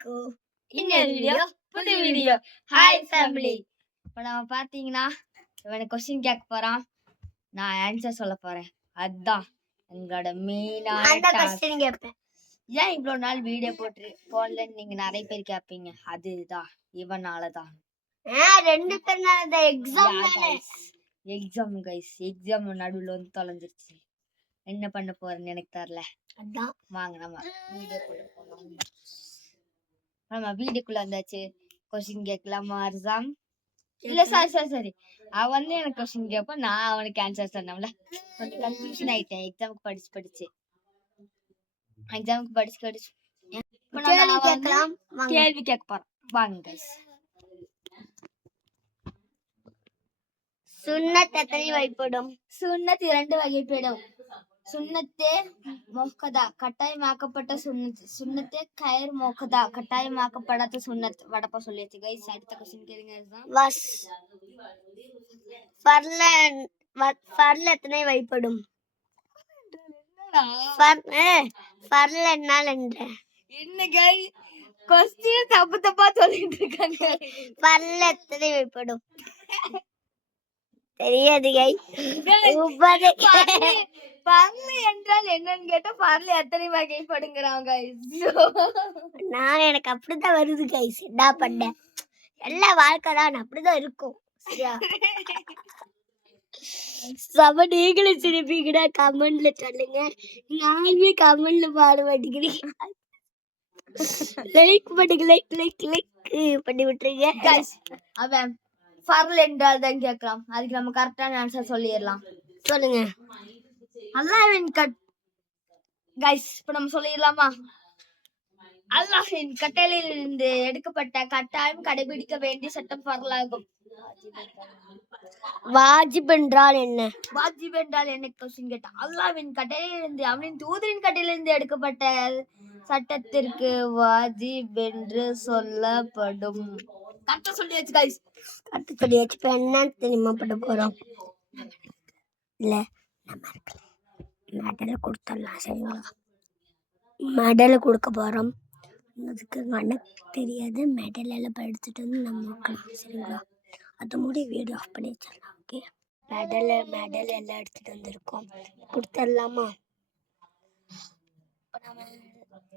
இன்னொரு வீடியோ புது video. Hi family. இப்போ நம்ம பார்த்தீங்கன்னா இவனுக்கு கொஸ்டின் கேட்க போறான், நான் ஆன்சர் சொல்ல போறேன். அதுதான் எங்களோட மெயினான கொஸ்டின் கேட்பேன். ஏன் இவ்வளோ நாள் வீடியோ போடலன்னு நீங்க நிறைய பேர் கேட்பீங்க. அதுதான் இவனாலதான். 2 பேர்னால எக்ஸாம் கைஸ். எக்ஸாம் நடுவில் வந்து தொலைஞ்சிருச்சு. என்ன பண்ண போறேன்னு எனக்கு தெரியல. அதான் வாங்க நம்ம வீடியோக்குள்ள போகலாம். நம்ம வீடியோக்குள்ள வந்தாச்சு. கொஸ்டின் கேட்கலாமா அர்சாம்? இல்ல சரி அவன் வந்து எனக்கு கொஸ்டின் கேட்பான், நான் அவனுக்கு ஆன்சர் சொன்னோம்ல. கொஞ்சம் கன்ஃபியூஷன் ஆயிட்டேன். எக்ஸாமுக்கு படிச்சு கேள்வி கேட்க போறோம். வாங்க கைஸ். சுன்னத் எத்தனை வகைப்படும்? சுன்னத் 2 வகைப்படும். சுன்னத்தே மோக்கதா கட்டாயமாக்கப்பட்ட சுன்னத், சுன்னத்தே கயர் மோக்கதா கட்டாயமாக்கப்படாத சுன்னத். வடப்பா சொல்லியாச்சு கைஸ். அடுத்த क्वेश्चन கேளுங்க. வஸ் ஃபர்ல எத்தனை வகைப்படும்? ஃபர்ல என்னால் என்ன கைஸ் क्वेश्चन தப்பா சொல்லிட்டு இருக்காங்க. ஃபர்ல எத்தனை வகைப்படும்? தெரியாது கைஸ். பர்ல என்றால் என்னன்னு கேட்டா பர்ல எத்தனை வகைப்படுங்கிறாங்க கைஸ். நான் எனக்கு அப்படிதான் வருது கைஸ். என்ன பண்ண எல்லா வாழ்க்கை தான் அப்படிதான் இருக்கும். சரியா? சம நீங்களும் சிரிப்பீங்கடா. கமெண்ட்ல சொல்லுங்க. நானுமே கமெண்ட்ல பாட மாட்டேங்கிறீங்க. லைக் பண்ணுங்க. லைக் பண்ணி விட்டுருங்க கைஸ். அவன் ஃபர்ல் என்றால் தான் கேட்கலாம். அதுக்கு நம்ம கரெக்டான ஆன்சர் சொல்லிடலாம். சொல்லுங்க. அல்லாஹ்வின் கைஸ் இப்போ நம்ம சொல்லிடலாமா? அல்லாஹ்வின் கட்டளையிலிருந்து எடுக்கப்பட்ட கட்டாயம் கடைபிடிக்க வேண்டிய சட்டம் ஃபர்லாகும். வாஜிப் என்றால் என்ன? வாஜிப் என்றால் என்ன கொஸ்டின் கேட்டா, அல்லாஹ்வின் கட்டளையிலிருந்து அவனின் தூதரின் கட்டளையிலிருந்து எடுக்கப்பட்ட சட்டத்திற்கு வாஜிப் என்று சொல்லப்படும். கரெக்டா சொல்லியாச்சு கைஸ். கரெக்டா சொல்லியாச்சு. இப்போ என்ன தெரியுமா பண்ண போறோம்? இல்ல மெடல் கொடுத்துடலாம். சரிங்களா? மெடல் கொடுக்க போறோம். அதுக்கு கணக்கு தெரியாது. மெடல் எல்லாம் எடுத்துட்டு வந்து நம்ம வைக்கலாம். சரிங்களா? அது முடி வீடியோ ஆஃப் பண்ணி வச்சிடலாம். ஓகே. மெடல் எல்லாம் எடுத்துட்டு வந்திருக்கோம். கொடுத்துடலாமா? இப்போ நம்ம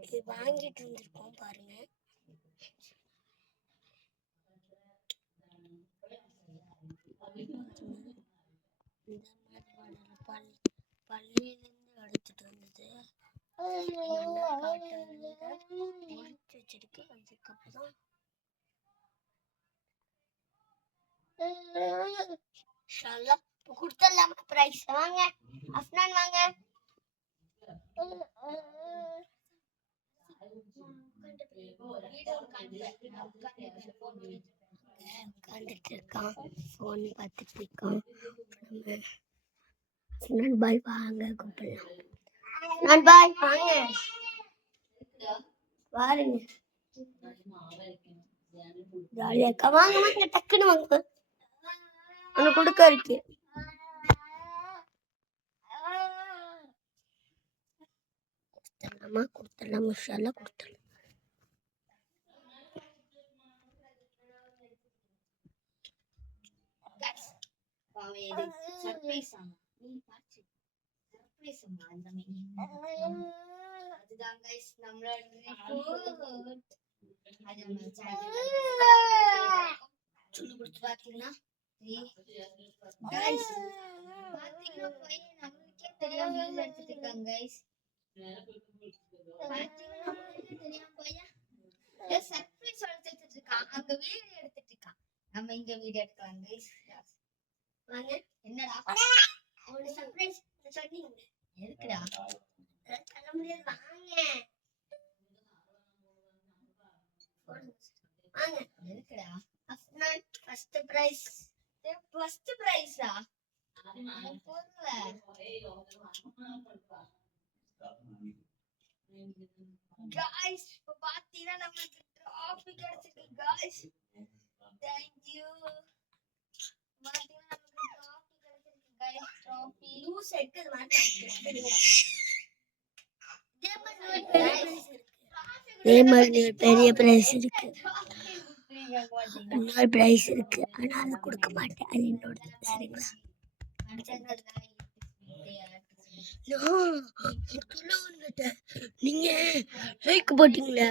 இது வாங்கிட்டு வந்திருக்கோம் பாருங்க. பள்ளியிலிருந்து எடுத்துட்டு வந்தது வச்சிருக்கு. அதுக்கப்புறம் கொடுத்துடலாம் பிரைஸ். வாங்க அஃப்னான் வாங்க. உட்காந்துட்டு இருக்கான். போன் பார்த்துட்டு இருக்கான். பாய் வாங்க கூப்பிடலாம். பாய் வாங்க பாருங்க. ஜாலியா இருக்கா. வாங்க வாங்க டக்குன்னு வாங்க. ஒன்று கொடுக்க இருக்கு. கொடுத்துடலாம் முஷாலா கொடுத்துடலாம். அதுதான் கைஸ் நம்மளோட ரிப்போர்ட். அது நம்ம சேனல்ல சொல்லி கொடுத்து பாத்தீங்கன்னா கைஸ் பாத்தீங்கன்னா பையன் நமக்கே தெரியாம வீடியோ எடுத்துட்டு இருக்காங்க கைஸ். பாத்தீங்கன்னா தெரியாம பையன் சர்ப்ரைஸ் எடுத்துட்டு இருக்கான். அங்க வீடியோ எடுத்துட்டு இருக்கான். நம்ம இங்க வீடியோ எடுக்கலாம் கைஸ். வாங்க. என்னடா அவனோட சர்ப்ரைஸ் சொன்னீங்க எதுக்குடா? சொல்ல முடியாது. வாங்க எதுக்குடா? Afnan first prize. ஃபர்ஸ்ட் பிரைஸா? गाइस இப்போ பாத்தீங்கன்னா நமக்கு டிராஃபி கிடைச்சிருக்கு गाइस. Thank you. பாத்தீங்கன்னா நமக்கு டிராஃபி கிடைச்சிருக்கு गाइस. டிராஃபி லூஸ் செட் மாட்டேன். டிராஃபி இதே மாதிரி பெரிய பிரைஸ் இருக்கு, இன்னொரு பிரைஸ் இருக்கு. ஆனா அதை கொடுக்க மாட்டேன், அது என்னோட. சரிங்களா? நீங்க லைக் போட்டீங்களா,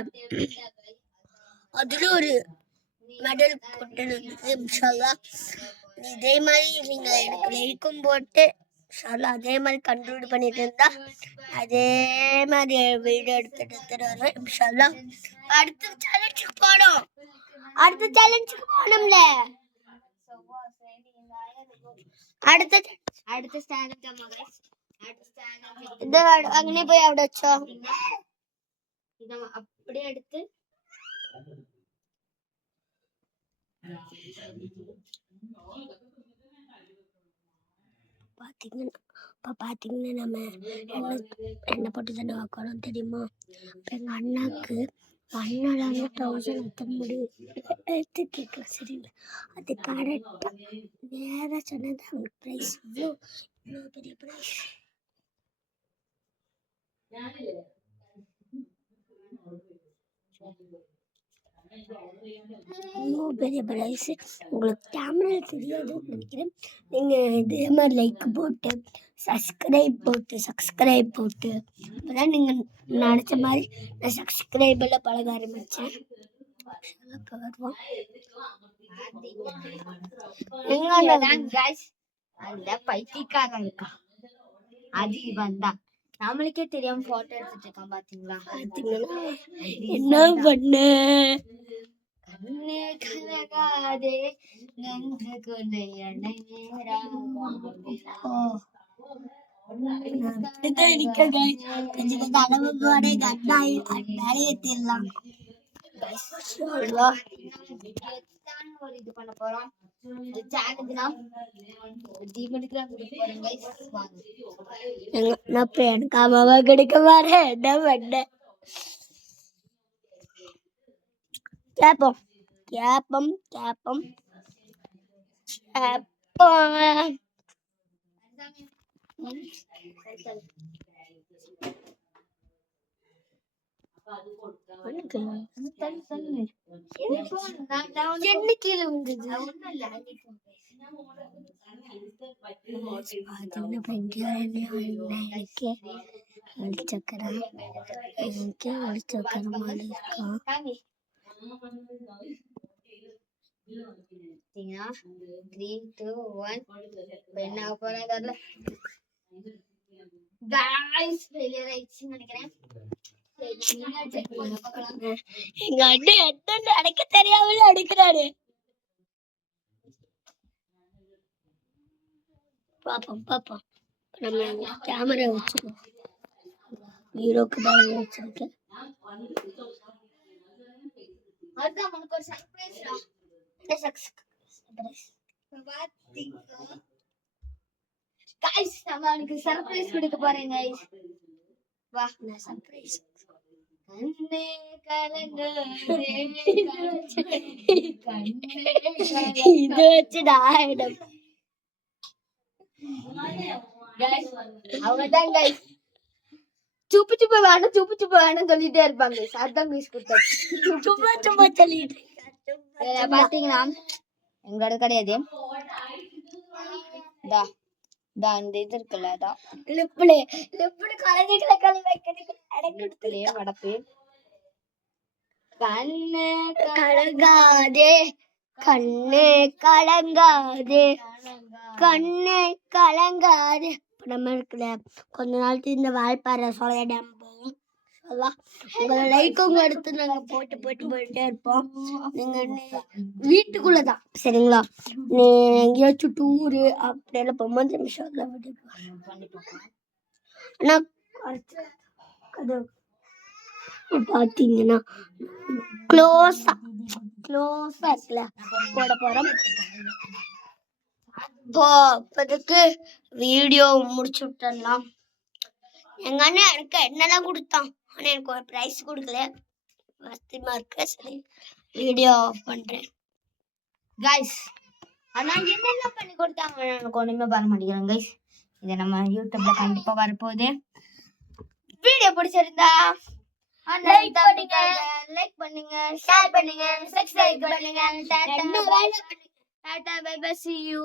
அதுல ஒரு மெடல் கொண்டு வந்தது. இன்ஷால்லா இதே மாதிரி நீங்க எனக்கு லைக்கும் போட்டு அதே மாதிரி கண்ட்ரோல் பண்ணிட்டு இருந்தா அதே மாதிரி வீடியோ எடுத்துட்டு வருவேன். இன்ஷால்லா அடுத்த சேலஞ்சுக்கு போனோம்ல, அடுத்த ஸ்டாண்ட் அங்கே போய் அப்படி வச்சோம். அப்படியே எடுத்து பாத்தீங்கன்னா நம்ம என்ன போட்டு தானே வைக்கணும் தெரியுமா? எங்க அண்ணாக்கு 1000 எத்தனை முடி எடுத்து கேட்கல. சரிங்களா? அது கரெக்டா நேரா சொன்னது அவனுக்கு பிரைஸ். இவ்வளோ பெரிய பிரைஸ், பெரிய பிரைஸ். உங்களுக்கு கேமரா தெரியாதுன்னு நினைக்கிறேன். நீங்க இதே மாதிரி லைக் போட்டு சப்ஸ்கிரைப் போட்டு அப்பதான் நீங்க நினைச்ச மாதிரி நான் சப்ஸ்கிரைப்ல பழக ஆரம்பிச்சேன். அந்த பைத்தியக்காரன் இருக்கான், அது வந்தா நம்மளுக்கே தெரியாம போட்டோ எடுத்துட்டு இருக்கான். பாத்தீங்களா? என்ன பண்ண கண்ணே கலகாதே நன்று இது பண்ண போறோம். எனக்கு அம்மாவா கிடைக்க மாறேன். என்ன பண்ண கேப்போம். என்ன கீழே வந்தது? எங்க அண்ணன் அடைக்க தெரியாமலே அடைக்கிறாரு. பாப்போம். நம்ம கேமரா வச்சிருக்கோம், ஹீரோக்கு தான் வச்சிருக்கேன். அதுதான் உனக்கு ஒரு சர்ப்ரைஸ். गाइस நம்ம உங்களுக்கு சர்ப்ரைஸ் கொடுக்க போறேன் गाइस. வா நான் சர்ப்ரைஸ். கண்ணே கலங்காதே இது வச்சு டாயிடும் गाइस. அவங்கதான் गाइस சூப்பு வேணும் சொல்லிட்டே இருப்பாங்க. அதான் गाइस கொடுத்தாச்சு. சும்மா சொல்லிட்டு பாத்தீங்களா? எங்களோட கிடையாது. இந்த இது இருக்குல்ல, அதான் லிப்புல கலந்துக்கல வடப்பு. கண்ணு கலங்காதே நம்ம இருக்குல்ல, கொஞ்ச நாளைக்கு இந்த வால்பாறை சோலையா டேம் போகும். உங்களை லைக்கும் எடுத்து நாங்க போட்டுட்டே இருப்போம். நீங்க வீட்டுக்குள்ளதான் சரிங்களா? நீ எங்கேயாச்சும் டூரு அப்படியெல்லாம் போகும்போது ஆனா பாத்தீங்கன்னா க்ளோஸா இருக்குல்ல போட போறோம். இப்போதைக்கு வீடியோ முடிச்சு விட்டுடலாம். எங்க அண்ணன் எனக்கு என்னெல்லாம் கொடுத்தான், ஆனா எனக்கு ஒரு பிரைஸ் கொடுக்கல. வருத்தமா இருக்கு. சரி வீடியோ ஆஃப் பண்றேன் गाइस. ஆனா என்னெல்லாம் பண்ணி கொடுத்தாங்க எனக்கு ஒண்ணுமே வர மாட்டேங்கிறேன் गाइस. இதை நம்ம யூடியூப்ல கண்டிப்பா வரப்போகுது. வீடியோ பிடிச்சிருந்தா லைக் பண்ணுங்க, லைக் பண்ணுங்க, ஷேர் பண்ணுங்க, சப்ஸ்கிரைப் பண்ணுங்க. ரெண்டு வேலை பண்ணுங்க. Tata bye bye see you.